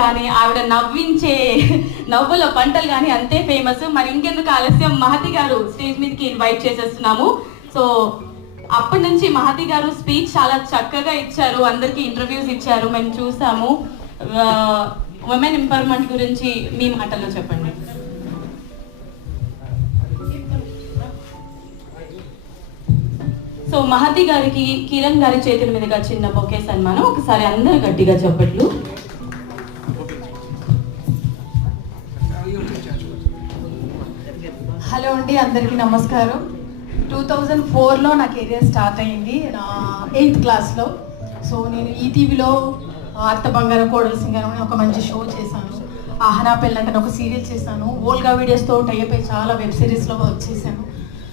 కానీ ఆవిడ నవ్వించే నవ్వుల పంటలు కానీ అంతే ఫేమస్. మరి ఇంకెందుకు ఆలస్యం, మహతి గారు స్టేజ్ మీదకి ఇన్వైట్ చేసేస్తున్నాము. సో అప్పటి నుంచి మహతి గారు స్పీచ్ చాలా చక్కగా ఇచ్చారు, అందరికీ ఇంటర్వ్యూస్ ఇచ్చారు, మేము చూసాము. ఉమెన్ ఎంపవర్మెంట్ గురించి మీ మాటల్లో చెప్పండి. సో మహతి గారికి కిరణ్ గారి చేతుల మీదుగా చిన్న బొకే సన్మానం. ఒకసారి అందరూ గట్టిగా చెప్పట్లు. హలో అండి, అందరికీ నమస్కారం. 2004లో నా కెరియర్ స్టార్ట్ అయింది, నా 8th క్లాస్లో. సో నేను ఈటీవీలో అత్త బంగారం కోడలు సింగారం అని ఒక మంచి షో చేశాను. ఆహనా పెళ్ళంటే ఒక సీరియల్ చేశాను. ఓల్గా వీడియోస్తో టైప్ అయి చాలా వెబ్ సిరీస్లో వర్క్ చేశాను.